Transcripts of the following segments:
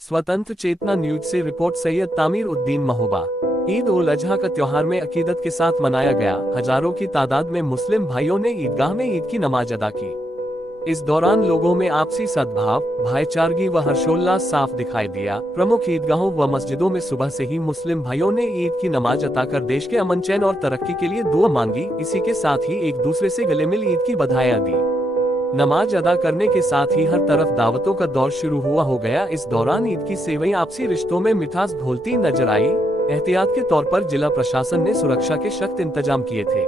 स्वतंत्र चेतना न्यूज से रिपोर्ट सैयद तामीर उद्दीन महोबा। ईद उल अजहा का त्योहार में अकीदत के साथ मनाया गया। हजारों की तादाद में मुस्लिम भाइयों ने ईदगाह में ईद की नमाज अदा की। इस दौरान लोगों में आपसी सद्भाव, भाईचारगी व हर्षोल्लास साफ दिखाई दिया। प्रमुख ईदगाहों व मस्जिदों में सुबह से ही मुस्लिम भाइयों ने ईद की नमाज अदा कर देश के अमन चैन और तरक्की के लिए दुआ मांगी। इसी के साथ ही एक दूसरे से गले मिल ईद की बधाइयां दी। नमाज अदा करने के साथ ही हर तरफ दावतों का दौर शुरू हो गया। इस दौरान ईद की सेवई आपसी रिश्तों में मिठास घोलती नजर आई। एहतियात के तौर पर जिला प्रशासन ने सुरक्षा के सख्त इंतजाम किए थे।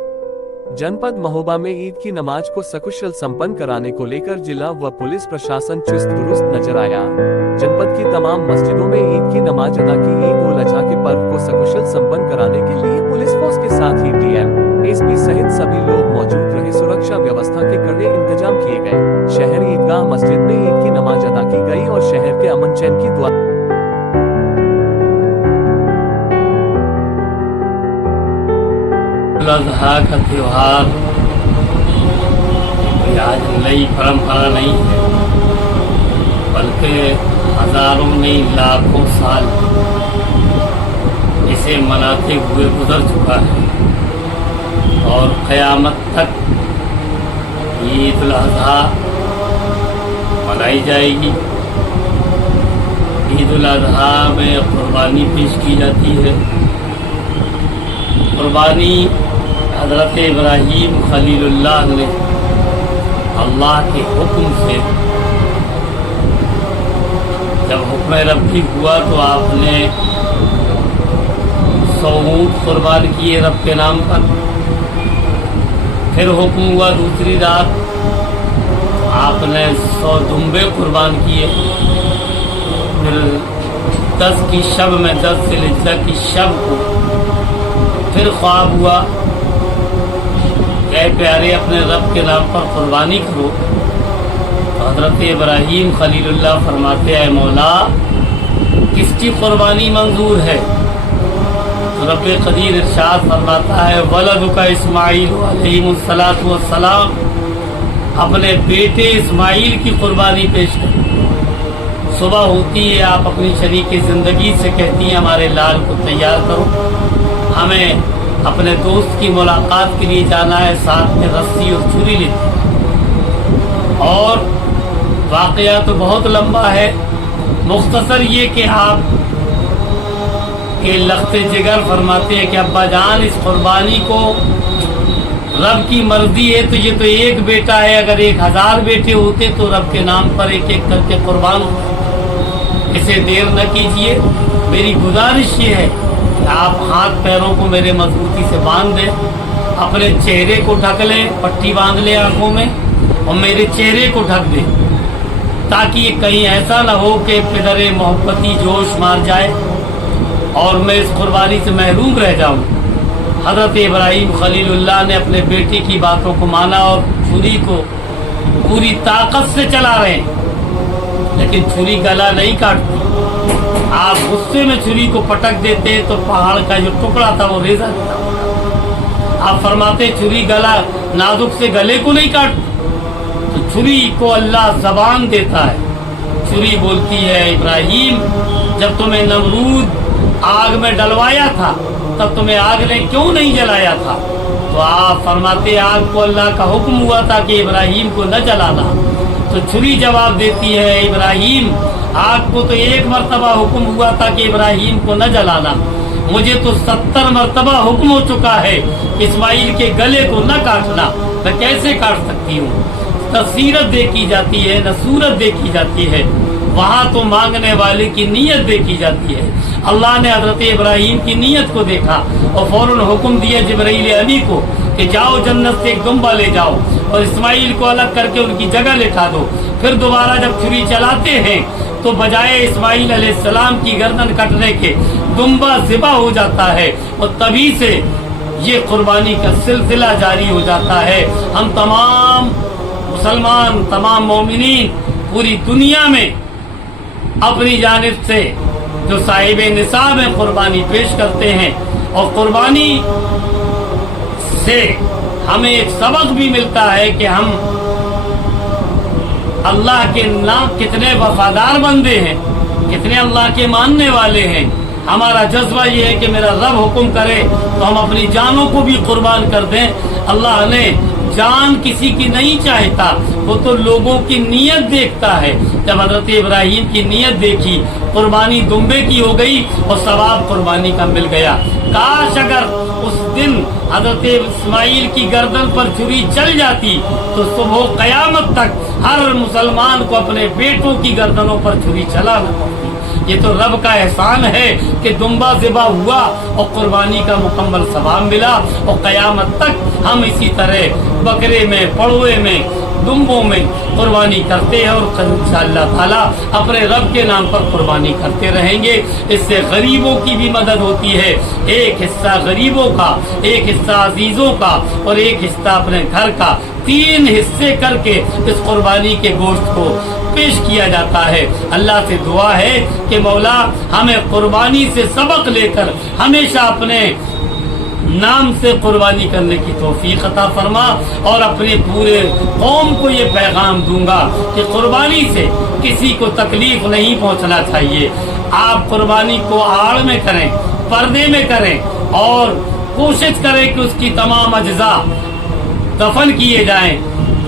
जनपद महोबा में ईद की नमाज को सकुशल संपन्न कराने को लेकर जिला व पुलिस प्रशासन चुस्त दुरुस्त नजर आया। जनपद की तमाम मस्जिदों में ईद की नमाज अदा की। ईद उल अजहा के पर्व को सकुशल संपन्न कराने के लिए पुलिस फोर्स के साथ ही डीएम, एसपी सहित सभी लोग मौजूद रहे। सुरक्षा व्यवस्था के कड़े इंतजाम किए गए। शहर ईदगाह मस्जिद में ईद की नमाज अदा की गई और शहर के अमन चैन की दुआ। अज़हा का त्योहार आज नई परंपरा नहीं है, बल्कि हजारों नहीं लाखों साल इसे मनाते हुए गुजर चुका है और क़यामत तक ईद उल अज़हा मनाई जाएगी। ईद उल अज़हा में कुर्बानी पेश की जाती है। कुर्बानी हज़रत इब्राहीम खलीलुल्लाह ने अल्लाह के हुक्म से जब हुक्म रब्बी हुआ तो आपने 100 ऊँट कुर्बान किए रब के नाम पर। फिर हुक्म हुआ दूसरी रात आपने 100 दुम्बे कुर्बान किए। फिर 10 की शब में 10 ज़िलहिज्जा की शब को फिर ख्वाब हुआ, ऐ प्यारे अपने रब के नाम पर कुर्बानी करो। तो हज़रत इब्राहीम खलीलुल्लाह फरमाते हैं, मौला किसकी कुर्बानी मंजूर है? तो रब कदीर इरशाद फरमाता है, वलदुका इस्माईल अलैहिस्सलातु वस्सलाम, अपने बेटे इस्माईल की कुर्बानी पेश करो। सुबह होती है, आप अपनी शरीक ज़िंदगी से कहती हैं हमारे लाल को तैयार करो, हमें अपने दोस्त की मुलाकात के लिए जाना है। साथ में रस्सी और छुरी लेते। और वाक़या तो बहुत लंबा है, मुख्तसर ये कि आप के लख्ते जिगर फरमाते हैं कि अब्बा जान इस कुर्बानी को रब की मर्जी है तो ये तो एक बेटा है, अगर 1000 बेटे होते तो रब के नाम पर एक एक करके कुर्बान होते। इसे देर न कीजिए। मेरी गुजारिश ये है आप हाथ पैरों को मेरे मजबूती से बांध दें, अपने चेहरे को ढक लें, पट्टी बांध लें आंखों में और मेरे चेहरे को ढक दें, ताकि कहीं ऐसा ना हो कि पिदरे मोहब्बती जोश मार जाए और मैं इस कुर्बानी से महरूम रह जाऊं। हज़रत इब्राहीम खलीलुल्लाह ने अपने बेटे की बातों को माना और छुरी को पूरी ताकत से चला रहे हैं, लेकिन छुरी गला नहीं काटती। आप गुस्से में छुरी को पटक देते तो पहाड़ का जो टुकड़ा था वो रेजा देता। आप फरमाते छुरी गला नाजुक से गले को नहीं काटती। तो छुरी को अल्लाह ज़बान देता है। छुरी बोलती है, इब्राहीम जब तुम्हें नमरूद आग में डलवाया था तब तुम्हें आग ने क्यों नहीं जलाया था? तो आप फरमाते आग को अल्लाह का हुक्म हुआ था कि इब्राहीम को न जलाना। तो छुरी जवाब देती है, इब्राहीम आग को तो एक मर्तबा हुक्म हुआ था कि इब्राहीम को न जलाना, मुझे तो 70 मर्तबा हुक्म हो चुका है इस्माइल के गले को न काटना। मैं कैसे काट सकती हूँ? न सीरत देखी जाती है न सूरत देखी जाती है, वहाँ तो मांगने वाले की नीयत देखी जाती है। अल्लाह ने हजरत इब्राहीम की नीयत को देखा और फौरन हुक्म दिया जिब्राईल अमी को कि जाओ जन्नत से एक दुम्बा ले जाओ और इस्माइल को अलग करके उनकी जगह लिटा दो। फिर दोबारा जब छुरी चलाते हैं तो बजाय इस्माइल अलैहिस्सलाम की गर्दन कटने के दुम्बा ज़िबा हो जाता है और तभी से ये कुर्बानी का सिलसिला जारी हो जाता है। हम तमाम मुसलमान, तमाम मोमिनीन पूरी दुनिया में अपनी जानिब से जो साहिब निसाब है कुर्बानी पेश करते हैं और कुर्बानी से हमें एक सबक भी मिलता है कि हम अल्लाह के नाम कितने वफादार बंदे हैं कितने अल्लाह के मानने वाले हैं। हमारा जज्बा ये है कि मेरा रब हुक्म करे तो हम अपनी जानों को भी कुर्बान कर दें। अल्लाह ने जान किसी की नहीं चाहता, वो तो लोगों की नीयत देखता है। जब हजरत इब्राहिम की नीयत देखी, कुर्बानी दुम्बे की हो गई और सवाब कुर्बानी का मिल गया। काश अगर उस दिन हजरत इस्माइल की गर्दन पर छुरी चल जाती तो सुबह कयामत तक हर मुसलमान को अपने बेटों की गर्दनों पर छुरी चला न पड़ती। ये तो रब का एहसान है कि दुम्बा ज़िबा हुआ और कुर्बानी का मुकम्मल सवाब मिला, और क़यामत तक हम इसी तरह बकरे में, पड़ुए में, दुम्बों में कुर्बानी करते हैं और इंशाअल्लाह ताला अपने रब के नाम पर कुर्बानी करते रहेंगे। इससे गरीबों की भी मदद होती है। एक हिस्सा गरीबों का, एक हिस्सा अजीजों का और एक हिस्सा अपने घर का, 3 हिस्से करके इस कुर्बानी के गोश्त को पेश किया जाता है। अल्लाह से दुआ है कि मौला हमें कुर्बानी से सबक लेकर हमेशा अपने नाम से कुर्बानी करने की तौफीक अता फरमा, और अपने पूरे कौम को ये पैगाम दूंगा कि कुर्बानी से किसी को तकलीफ नहीं पहुंचना चाहिए। आप कुर्बानी को आड़ में करें, पर्दे में करें और कोशिश करें कि उसकी तमाम अज्जा दफन किए जाएं।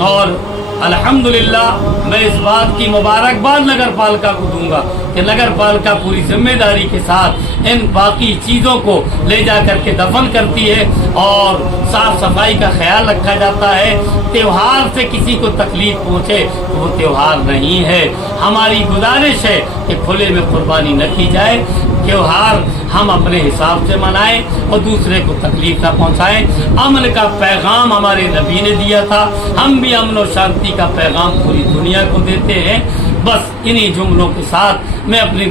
और अल्हम्दुलिल्लाह मैं इस बात की मुबारकबाद नगर पालिका को दूंगा कि नगर पालिका पूरी जिम्मेदारी के साथ इन बाकी चीज़ों को ले जा करके दफन करती है और साफ सफाई का ख्याल रखा जाता है। त्योहार से किसी को तकलीफ पहुँचे तो वो त्योहार नहीं है। हमारी गुजारिश है कि खुले में कुर्बानी न की जाए। त्योहार हम अपने हिसाब से मनाएं और दूसरे को तकलीफ न पहुंचाएं। अमन का पैगाम हमारे नबी ने दिया था, हम भी अमन और शांति का पैगाम पूरी दुनिया को देते हैं। बस इन्हीं जुमलों के साथ मैं अपनी